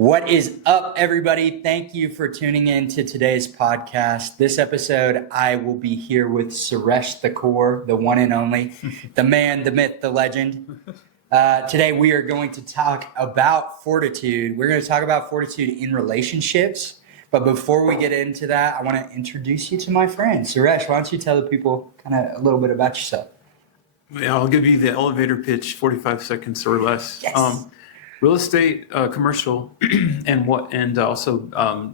What is up, everybody? Thank you for tuning in to today's podcast. This episode, I will be here with Suresh Thakoor, the one and only, the man, the myth, the legend. Today, we are going to talk about fortitude. We're going to talk about fortitude in relationships. But before we get into that, I want to introduce you to my friend. Suresh, why don't you tell the people kind of a little bit about yourself? Yeah, I'll give you the elevator pitch, 45 seconds or less. Yes. Real estate, commercial, and also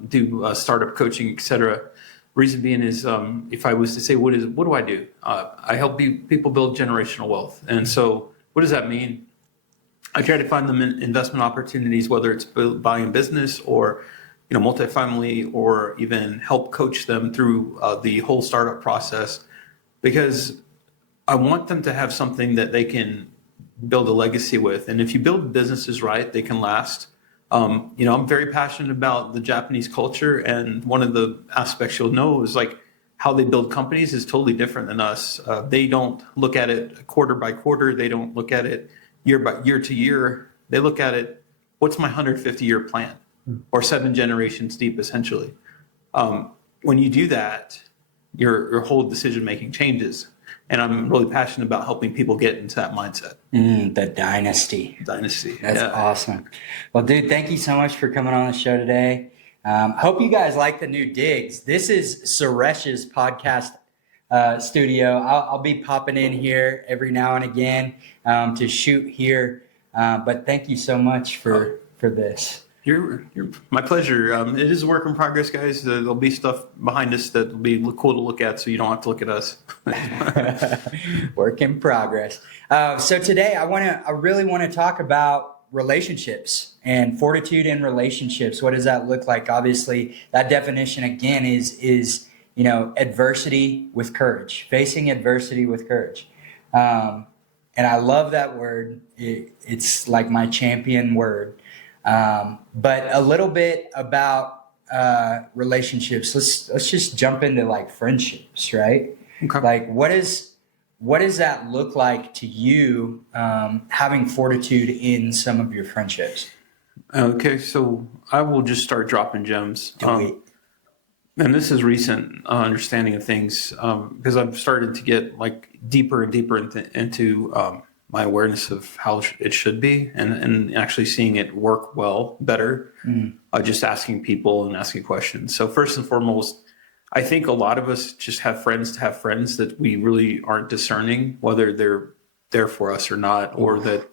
do startup coaching, etc. Reason being is, if I was to say, what do I do? I help people build generational wealth. And so what does that mean? I try to find them investment opportunities, whether it's buying a business or multifamily, or even help coach them through the whole startup process, because I want them to have something that they can build a legacy with. And if you build businesses right, they can last. I'm very passionate about the Japanese culture, and one of the aspects you'll know is like how they build companies is totally different than us. They don't look at it quarter by quarter. They don't look at it year to year. They look at it, what's my 150-year plan, or 7 generations deep, essentially. When you do that, your whole decision-making changes. And I'm really passionate about helping people get into that mindset. The dynasty. That's awesome. Well, dude, thank you so much for coming on the show today. Hope you guys like the new digs. This is Suresh's podcast studio. I'll be popping in here every now and again to shoot here. But thank you so much for this. You're my pleasure. It is a work in progress, guys. There'll be stuff behind us that will be cool to look at, so you don't have to look at us. Work in progress. So today, I really want to talk about relationships and fortitude in relationships. What does that look like? Obviously, that definition again is adversity with courage, facing adversity with courage. And I love that word. It's like my champion word. But a little bit about relationships. Let's just jump into like friendships, right? Okay. Like what does that look like to you, having fortitude in some of your friendships? Okay, so I will just start dropping gems. And this is recent understanding of things, because I've started to get like deeper and deeper into my awareness of how it should be, and actually seeing it work better, just asking people and asking questions. So first and foremost, I think a lot of us just have friends to have friends that we really aren't discerning whether they're there for us or not, or that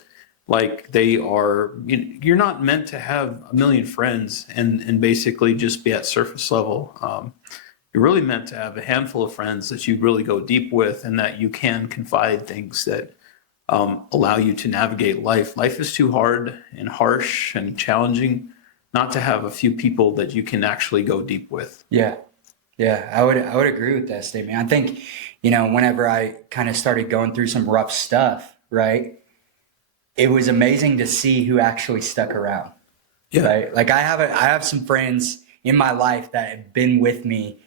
like they are, you're not meant to have a million friends and basically just be at surface level. You're really meant to have a handful of friends that you really go deep with, and that you can confide things that allow you to navigate life. Life is too hard and harsh and challenging not to have a few people that you can actually go deep with. Yeah, I would agree with that statement. I think, whenever I kind of started going through some rough stuff, right, it was amazing to see who actually stuck around. Yeah. Right? Like I have some friends in my life that have been with me,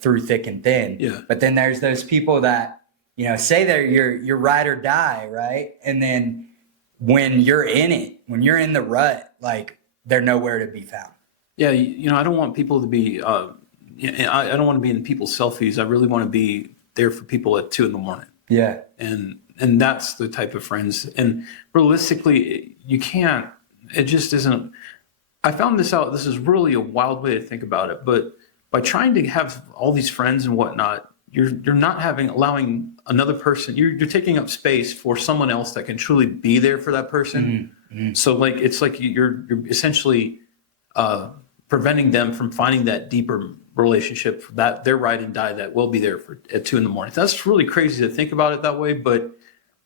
through thick and thin. Yeah. But then there's those people that, say they're your ride or die, right? And then when you're in it, when you're in the rut, like they're nowhere to be found. Yeah, I don't want people to be, I don't want to be in people's selfies. I really want to be there for people at 2 a.m. Yeah. And that's the type of friends. And realistically, you can't, it just isn't. I found this out. This is really a wild way to think about it. But by trying to have all these friends and whatnot, you're not allowing another person, you're taking up space for someone else that can truly be there for that person. Mm-hmm. So like, it's like you're essentially preventing them from finding that deeper relationship, that their ride and die that will be there at 2 a.m. That's really crazy to think about it that way. But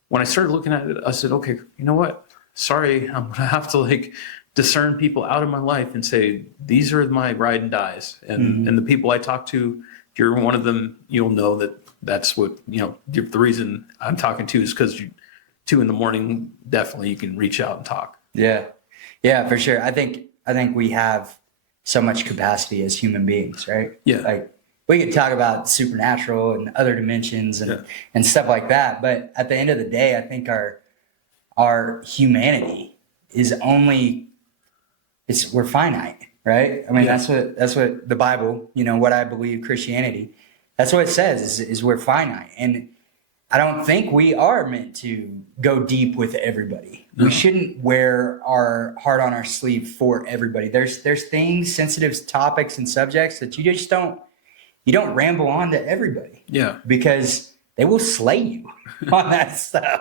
when I started looking at it, I said, okay, you know what? Sorry, I'm going to have to like discern people out of my life and say, these are my ride and dies. And the people I talk to, if you're one of them, you'll know that's what, the reason I'm talking to is because 2 a.m, definitely you can reach out and talk. Yeah. Yeah, for sure. I think we have so much capacity as human beings, right? Yeah. Like we could talk about supernatural and other dimensions and stuff like that. But at the end of the day, I think our humanity is only we're finite, right? I mean, that's what the Bible, what I believe Christianity, that's what it says is we're finite. And I don't think we are meant to go deep with everybody. No. We shouldn't wear our heart on our sleeve for everybody. There's things, sensitive topics and subjects that you just don't ramble on to everybody. Yeah. Because they will slay you on that stuff.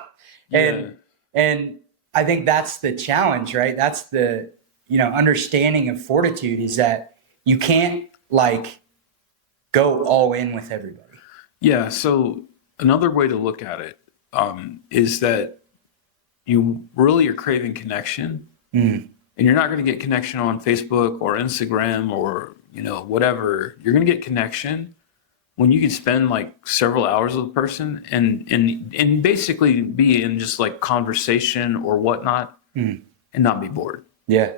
And I think that's the challenge, right? That's the, understanding of Fortitude, is that you can't go all in with everybody. Yeah. So another way to look at it is that you really are craving connection, and you're not going to get connection on Facebook or Instagram or, whatever. You're going to get connection when you can spend several hours with a person and basically be in just conversation or whatnot, and not be bored. Yeah.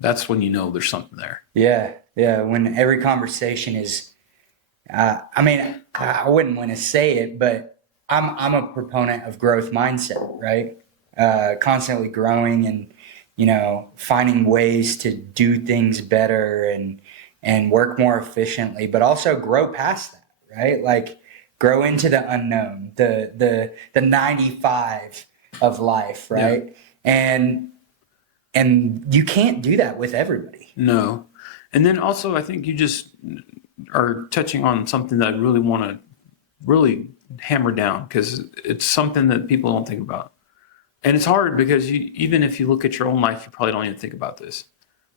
That's when there's something there. Yeah. Yeah. When every conversation is, I wouldn't want to say it, but I'm a proponent of growth mindset, right? Constantly growing and, finding ways to do things better and work more efficiently, but also grow past that, right? Grow into the unknown, the 95 of life, right? Yeah. And you can't do that with everybody. No. And then also, I think you just are touching on something that I really want to really hammer down, because it's something that people don't think about. And it's hard because even if you look at your own life, you probably don't even think about this.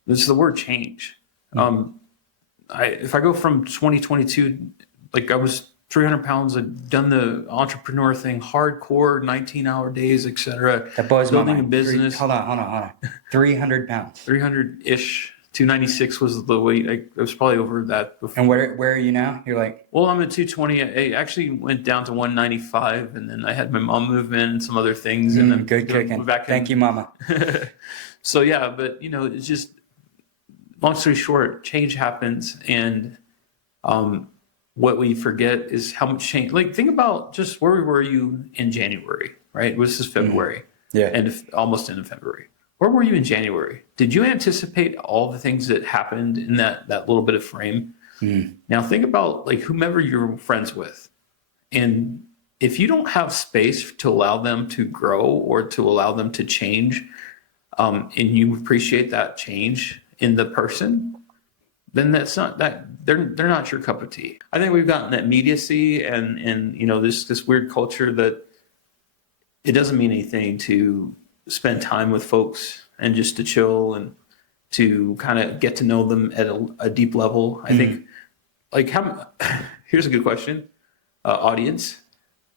This is the word change. If I go from 2022, I was 300 pounds, I'd done the entrepreneur thing, hardcore, 19-hour days, etc. That blows my mind. Building a business. Hold on. 300 pounds. 300-ish. 296 was the weight. I was probably over that before. And where are you now? You're Well, I'm at 220. I actually went down to 195, and then I had my mom move in and some other things. And then good kicking. Thank you, Mama. So yeah, but it's just, long story short, change happens, and what we forget is how much change. Think about just where were you in January, right? This is February. Yeah. And almost into February. Where were you in January? Did you anticipate all the things that happened in that little bit of frame? Now think about whomever you're friends with. And if you don't have space to allow them to grow or to allow them to change, and you appreciate that change in the person, then that's not that they're not your cup of tea. I think we've gotten that immediacy and this weird culture that it doesn't mean anything to spend time with folks and just to chill and to kind of get to know them at a deep level. I think here's a good question, audience.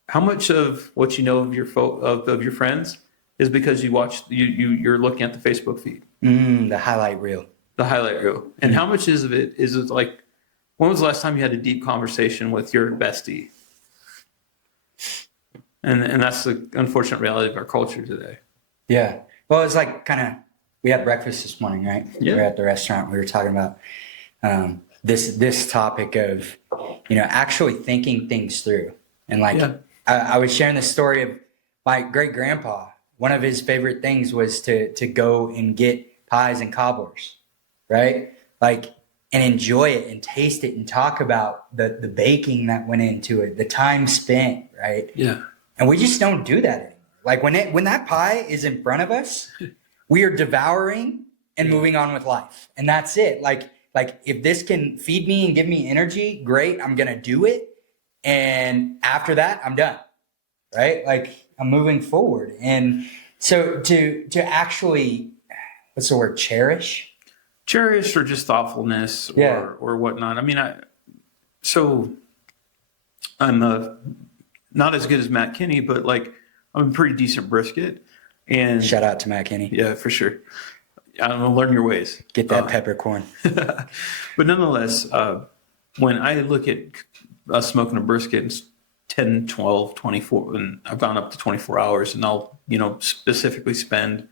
How much of what you know of your friends is because you're looking at the Facebook feed? The highlight reel. The highlight reel. And how much of it is when was the last time you had a deep conversation with your bestie? And that's the unfortunate reality of our culture today. Yeah. Well, it's we had breakfast this morning, right? Yeah. We were at the restaurant. We were talking about this topic of, actually thinking things through. And I was sharing the story of my great grandpa. One of his favorite things was to go and get pies and cobblers, right? And enjoy it and taste it and talk about the baking that went into it, the time spent, right? Yeah. And we just don't do that anymore. When that pie is in front of us, we are devouring and moving on with life. And that's it. If this can feed me and give me energy, great, I'm going to do it. And after that, I'm done. Right? I'm moving forward. And so to actually, what's the word? Cherish or just thoughtfulness or whatnot. I mean, I'm not as good as Matt Kinney, but I'm a pretty decent brisket. And shout out to Matt Kinney. Yeah, for sure. I'm gonna learn your ways. Get that peppercorn. But nonetheless, when I look at us smoking a brisket, it's 10, 12, 24, and I've gone up to 24 hours, and I'll specifically spend,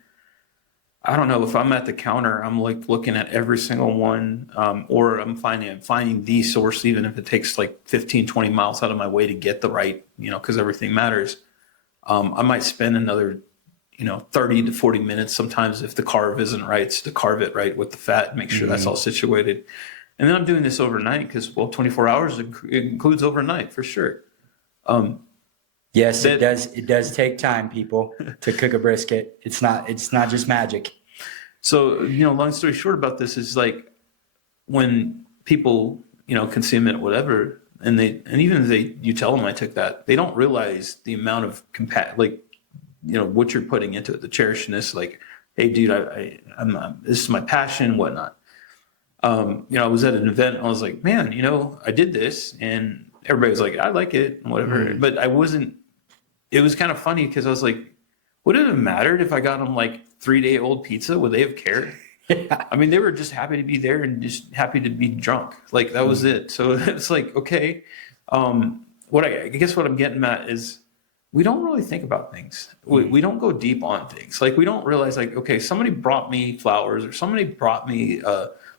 I don't know, if I'm at the counter, I'm looking at every single one, or I'm finding the source, even if it takes 15, 20 miles out of my way to get the right, because everything matters. I might spend another, 30 to 40 minutes. Sometimes if the carve isn't right, it's to carve it right with the fat, make sure that's all situated. And then I'm doing this overnight because, 24 hours includes overnight for sure. Yes, it does. It does take time, people, to cook a brisket. It's not just magic. So, long story short about this is like when people, consume it, whatever, and even if you tell them I took that, they don't realize the amount of what you're putting into it, the cherishedness, like, hey, dude, I'm this is my passion, whatnot. I was at an event and I was like, man, I did this, and everybody was like, I like it and whatever. But I wasn't, it was kind of funny because I was like, would it have mattered if I got them like 3-day-old pizza? Would they have cared? Yeah. I mean, they were just happy to be there and just happy to be drunk. Like, that was it. So it's like, okay. I guess what I'm getting at is we don't really think about things. We don't go deep on things. Like, we don't realize, like, okay, somebody brought me flowers, or somebody brought me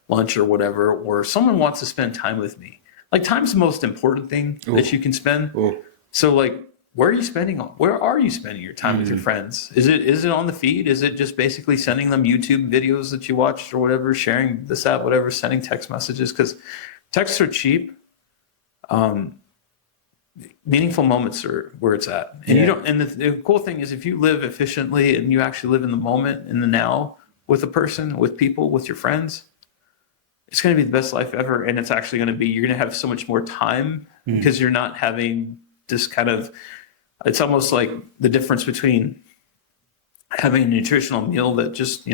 lunch or whatever, or someone wants to spend time with me. Like, time's the most important thing that you can spend. So, like, where are you spending your time with your friends? Is it on the feed? Is it just basically sending them YouTube videos that you watched or whatever, sharing this, that, whatever, sending text messages? Because texts are cheap. Meaningful moments are where it's at. And the cool thing is, if you live efficiently and you actually live in the moment, in the now, with a person, with people, with your friends, it's going to be the best life ever. And it's actually going to be, you're going to have so much more time because you're not having this kind of, it's almost like the difference between having a nutritional meal that just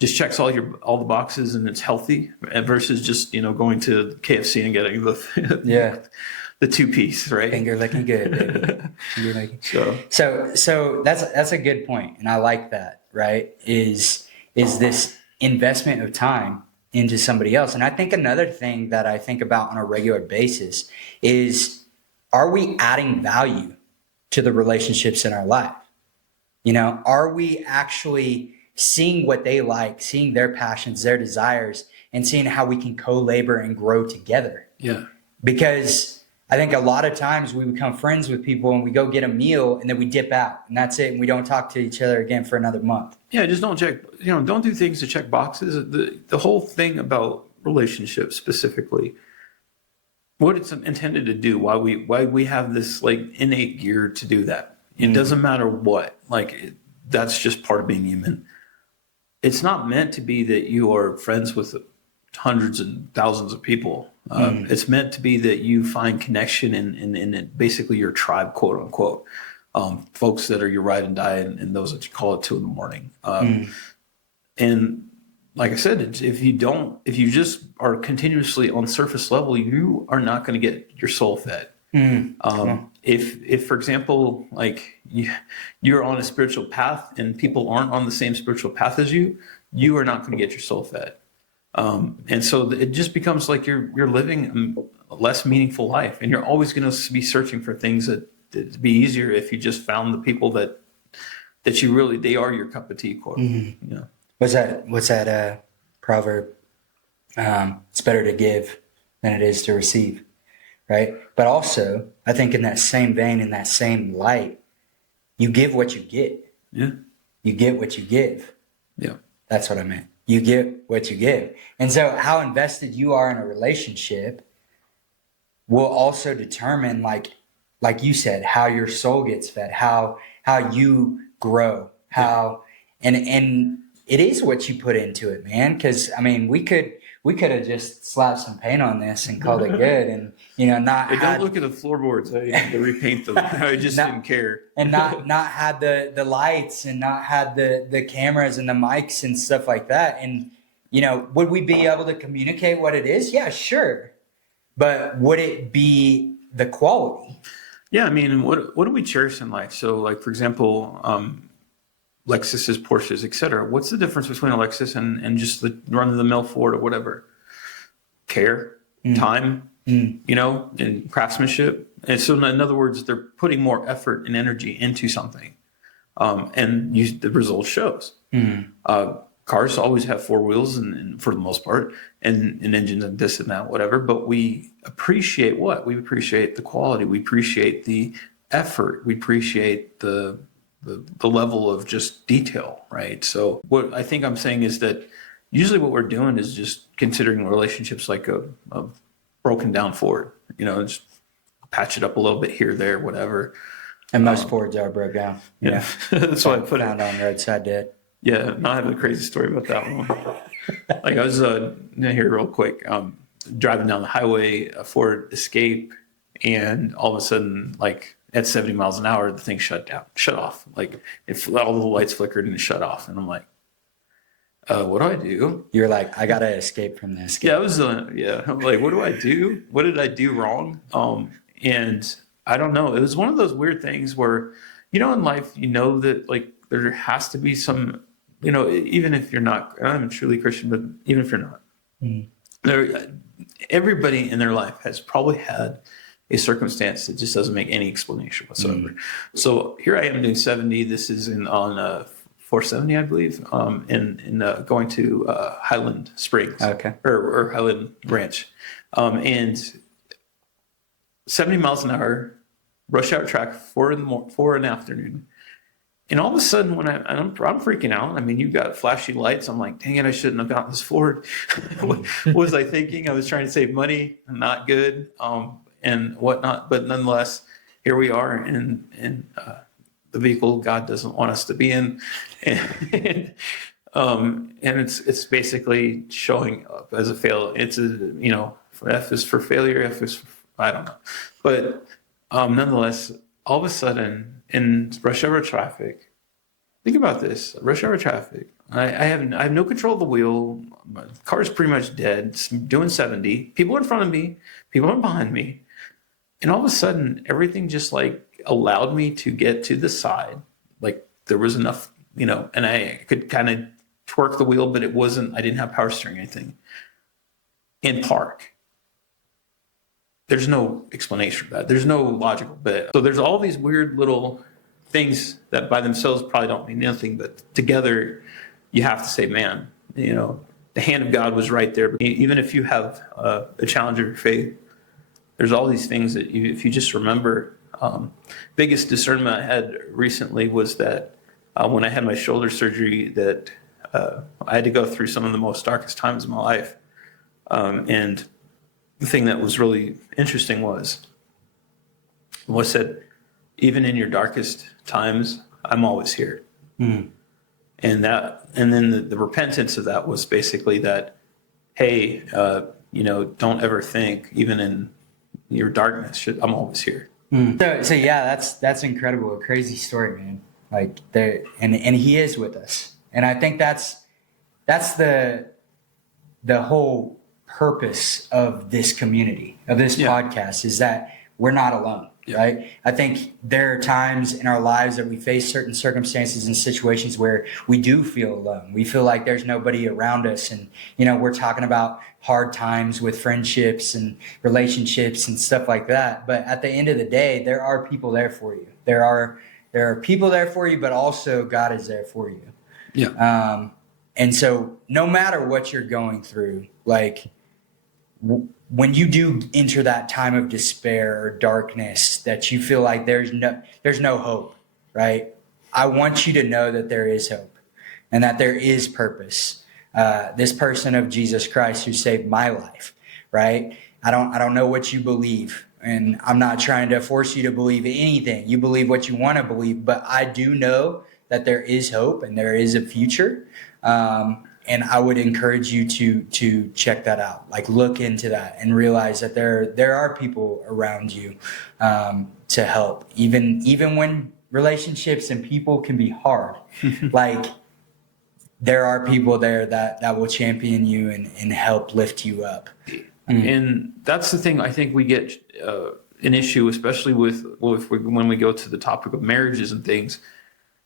checks all the boxes and it's healthy, versus just, going to KFC and getting the 2-piece, right? Finger licking good, baby. So that's a good point, and I like that. Right? Is this investment of time into somebody else? And I think another thing that I think about on a regular basis is, are we adding value to the relationships in our life? Are we actually seeing what they like, seeing their passions, their desires, and seeing how we can co-labor and grow together? Yeah. Because I think a lot of times we become friends with people and we go get a meal and then we dip out and that's it. And we don't talk to each other again for another month. Yeah. Just don't don't do things to check boxes. The whole thing about relationships specifically, what it's intended to do, why we have this like innate gear to do that. It doesn't matter what, that's just part of being human. It's not meant to be that you are friends with hundreds and thousands of people. It's meant to be that you find connection in basically your tribe, quote unquote. Folks that are your ride and die, and those that you call at 2 a.m. And like I said, if you just are continuously on surface level, you are not going to get your soul fed. If for example, like you're on a spiritual path and people aren't on the same spiritual path as you, you are not going to get your soul fed. And so it just becomes like you're living a less meaningful life, and you're always going to be searching for things that'd be easier if you just found the people that you really, they are your cup of tea, quote. What's that proverb? It's better to give than it is to receive, right? But also, I think in that same vein, in that same light, you give what you get. Yeah. You get what you give. Yeah. That's what I meant. You get what you give. And so how invested you are in a relationship will also determine, like you said, how your soul gets fed, how you grow, and it is what you put into it, man. Because I mean, we could have just slapped some paint on this and called it good, and don't look at the floorboards. I had to repaint them. I just didn't care, and not had the lights, and not had the cameras and the mics and stuff like that. And would we be able to communicate what it is? Yeah, sure, but would it be the quality? Yeah, I mean, what do we cherish in life? So, like, for example, Lexuses, Porsches, etc. What's the difference between a Lexus and just the run-of-the-mill Ford or whatever? Care, time, and craftsmanship. And so, in other words, they're putting more effort and energy into something, and the result shows. Cars always have 4 wheels, and for the most part, and engines and this and that, whatever. But we appreciate what? We appreciate the quality. We appreciate the effort. We appreciate the the level of just detail, right? So what I think I'm saying is that usually what we're doing is just considering relationships like a broken down Ford, just patch it up a little bit here, there, whatever. And most Fords are broke down. Yeah, that's why I put found it on roadside dead. Yeah, I have a crazy story about that one. Like I was here real quick, driving down the highway, a Ford Escape, and all of a sudden, like at 70 miles an hour, the thing shut off. Like all the lights flickered and it shut off, and I'm like, what do I do? You're like, I gotta escape from this. Yeah, I was. I'm like, what do I do? What did I do wrong? And I don't know. It was one of those weird things where, in life, that like there has to be some. Even if you're not, I'm a truly Christian, but even if you're not, everybody in their life has probably had a circumstance that just doesn't make any explanation whatsoever. So here I am doing 70. This is on 470, I believe, in going to Highland Springs, Okay, or Highland Ranch, and 70 miles an hour, rush hour track, 4 in the afternoon. And all of a sudden, when I'm freaking out. I mean, you've got flashy lights. I'm like, dang it, I shouldn't have gotten this Ford. What was I thinking? I was trying to save money. Not good, and whatnot. But nonetheless, here we are in the vehicle God doesn't want us to be in, and it's basically showing up as a fail. It's F is for failure. F is I don't know, but nonetheless, all of a sudden. In rush hour traffic, think about this: rush hour traffic. I have no control of the wheel. My car's pretty much dead. It's doing 70. People in front of me, people are behind me, and all of a sudden, everything just like allowed me to get to the side. Like there was enough, and I could kind of twerk the wheel, but it wasn't. I didn't have power steering or anything. And park. There's no explanation for that. There's no logical bit. So there's all these weird little things that by themselves probably don't mean nothing, but together you have to say, man, the hand of God was right there. Even if you have a challenge of your faith, there's all these things that if you just remember. Biggest discernment I had recently was that when I had my shoulder surgery, that I had to go through some of the most darkest times of my life. And the thing that was really interesting was that even in your darkest times, I'm always here. And then the repentance of that was basically that, hey, don't ever think, even in your darkness, I'm always here. So yeah, that's incredible. A crazy story, man. Like and he is with us, and I think that's the whole purpose of this community, of this podcast, is that we're not alone, right? I think there are times in our lives that we face certain circumstances and situations where we do feel alone. We feel like there's nobody around us. And, we're talking about hard times with friendships and relationships and stuff like that. But at the end of the day, there are people there for you. There are people there for you, but also God is there for you. Yeah. And so no matter what you're going through, like, when you do enter that time of despair or darkness that you feel like there's no hope, right? I want you to know that there is hope and that there is purpose. This person of Jesus Christ who saved my life, right? I don't know what you believe, and I'm not trying to force you to believe anything. You believe what you want to believe, but I do know that there is hope and there is a future. And I would encourage you to check that out, like look into that and realize that there are people around you to help, even when relationships and people can be hard. Like there are people there that will champion you and help lift you up. And that's the thing. I think we get an issue, especially when we go to the topic of marriages and things.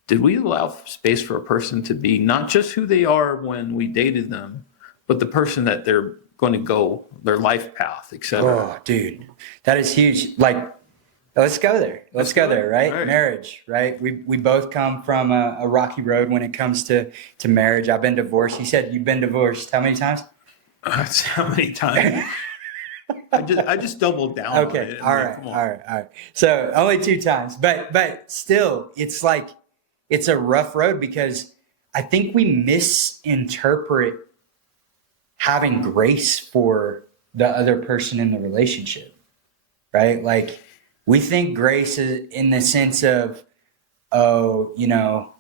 Did we allow space for a person to be not just who they are when we dated them, but the person that they're going to go, their life path, etc.? Oh, dude, that is huge. Like, let's go there. Let's go there, right? Right? Marriage, right? We both come from a rocky road when it comes to marriage. I've been divorced. You said you've been divorced. How many times? How many times? I just doubled down. Okay. All right. So only 2 times, but still, it's like, it's a rough road because I think we misinterpret having grace for the other person in the relationship, right? Like we think grace is in the sense of, oh, you know,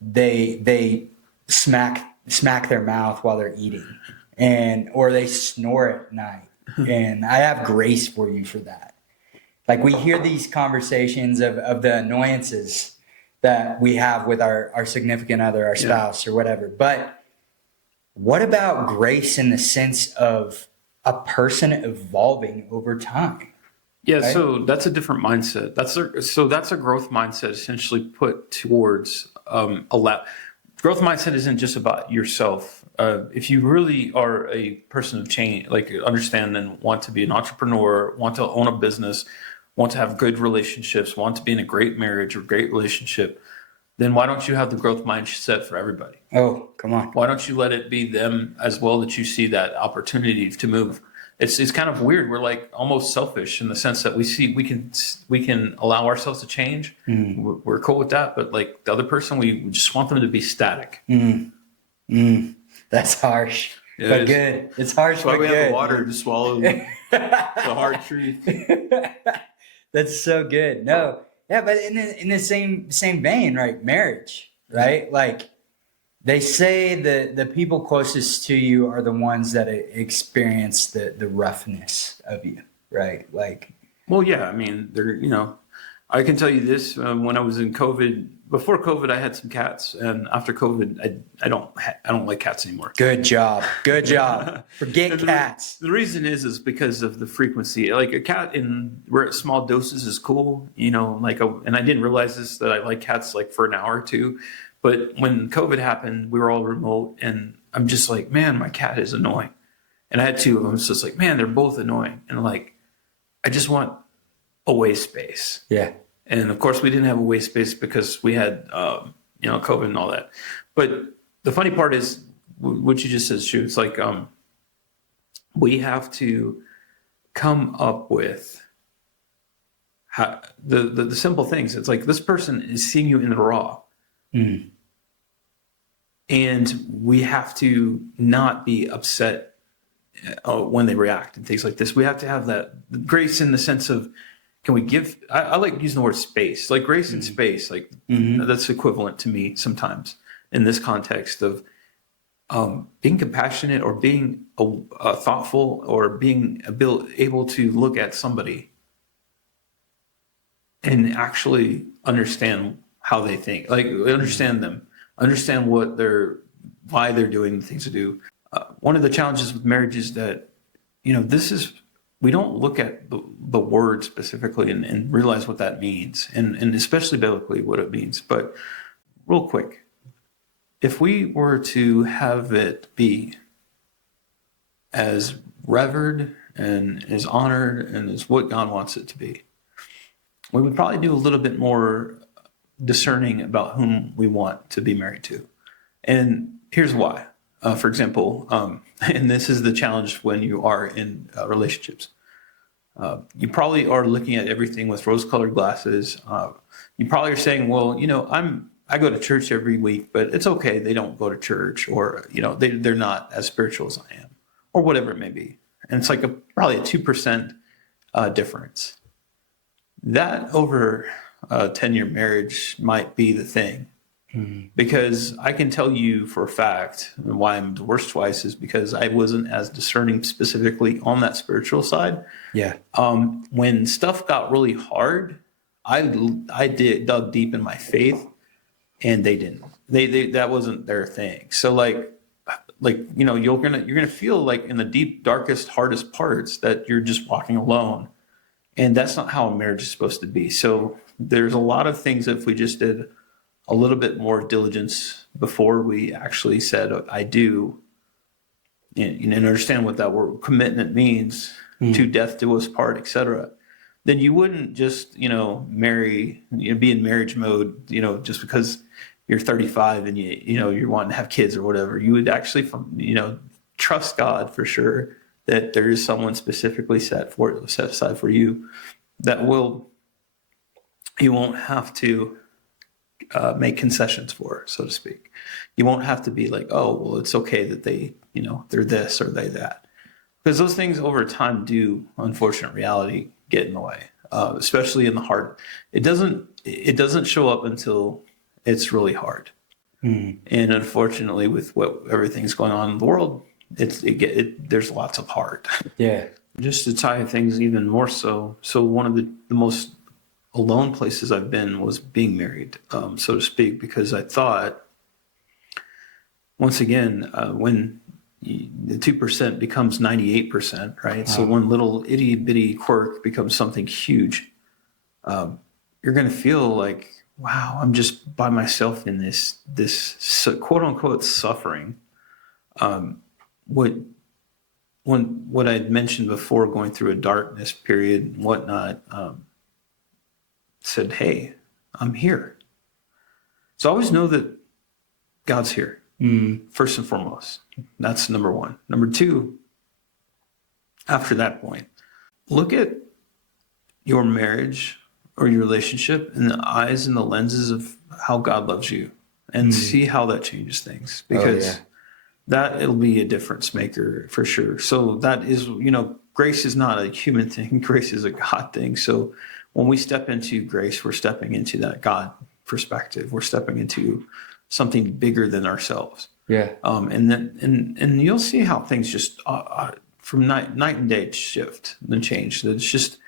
they smack their mouth while they're eating, or they snore at night. And I have grace for you for that. Like we hear these conversations of the annoyances that we have with our significant other, our spouse or whatever. But what about grace in the sense of a person evolving over time? Yeah, Right? so that's a different mindset. That's a growth mindset essentially put towards growth mindset isn't just about yourself. If you really are a person of change, like understand and want to be an entrepreneur, want to own a business, want to have good relationships, want to be in a great marriage or great relationship, then why don't you have the growth mindset for everybody? Oh, come on. Why don't you let it be them as well that you see that opportunity to move? It's kind of weird. We're like almost selfish in the sense that we can allow ourselves to change. We're cool with that, but like the other person, we just want them to be static. That's harsh, Yeah, but good. It's harsh, That's why but we good. have the water to swallow the hard truth. That's so good. No, yeah, but in the same vein, right? Marriage, right? Like they say the people closest to you are the ones that experience the roughness of you, right? Like, Well, yeah, I mean, I can tell you this: when I was in COVID, before COVID, I had some cats, and after COVID, I don't like cats anymore. good job. Forget cats. The reason is because of the frequency. Like a cat we're at small doses is cool, and I didn't realize this that I like cats like for an hour or two. But when COVID happened, we were all remote, and I'm just like, man, my cat is annoying. And I had two of them. It's just like, man, they're both annoying. And like, I just want away space. Yeah. And of course, we didn't have away space because we had, COVID and all that. But the funny part is, what you just said is true. It's like we have to come up with the simple things. It's like this person is seeing you in the raw. And we have to not be upset when they react and things like this. We have to have that grace in the sense of, can we give, I like using the word space, like grace and space, like that's equivalent to me sometimes in this context of being compassionate or being thoughtful or being able to look at somebody and actually understand how they think, like understand them, understand why they're doing the things they do. One of the challenges with marriage is that, we don't look at the word specifically and realize what that means, and especially biblically what it means. But real quick, if we were to have it be as revered and as honored and as what God wants it to be, we would probably do a little bit more discerning about whom we want to be married to. And here's why. For example, and this is the challenge when you are in relationships. You probably are looking at everything with rose-colored glasses. You probably are saying, well, I go to church every week, but it's okay. They don't go to church, or they're not as spiritual as I am, or whatever it may be. And it's like probably a 2% difference. That over a 10-year marriage might be the thing. Because I can tell you for a fact why I'm divorced twice is because I wasn't as discerning specifically on that spiritual side. Yeah. When stuff got really hard, I dug deep in my faith, and they didn't. They that wasn't their thing. So you're gonna feel like in the deep, darkest, hardest parts that you're just walking alone, and that's not how a marriage is supposed to be. So there's a lot of things that if we just did a little bit more diligence before we actually said I do, and understand what that word commitment means, to death do us part, etc., then you wouldn't just marry, be in marriage mode, just because you're 35 and you're wanting to have kids or whatever. You would actually trust God for sure that there is someone specifically set aside for you that you won't have to make concessions for, so to speak. You won't have to be like, oh, well, it's okay that they, they're this or they that. Because those things over time do, unfortunate reality, get in the way, especially in the heart. It doesn't show up until it's really hard. And unfortunately, with what everything's going on in the world, there's lots of heart. Yeah. Just to tie things even more so. So one of the most alone places I've been was being married, so to speak, because I thought, once again, when the 2% becomes 98%, right? So one little itty bitty quirk becomes something huge. You're going to feel like, wow, I'm just by myself in this quote unquote suffering. What I'd mentioned before, going through a darkness period and whatnot, said, hey, I'm here. So always know that God's here, first and foremost. That's number one. Number two, after that point, look at your marriage or your relationship in the eyes and the lenses of how God loves you, and see how that changes things, because it'll be a difference maker for sure. So that is, grace is not a human thing. Grace is a God thing. So when we step into grace, we're stepping into that God perspective. We're stepping into something bigger than ourselves. Yeah. And you'll see how things just from night and day shift and change. So it's just,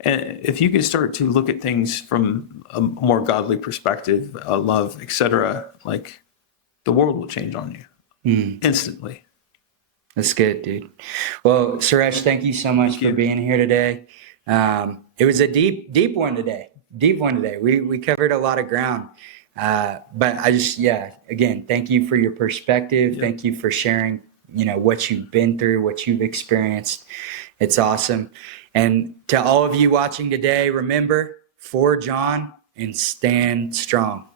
if you can start to look at things from a more godly perspective, love, etc., like the world will change on you instantly. That's good, dude. Well, Suresh, thank you so much for being here today. It was a deep one today. We covered a lot of ground. But again, thank you for your perspective. Thank you for sharing, what you've been through, what you've experienced. It's awesome. And to all of you watching today, remember, forge on and stand strong.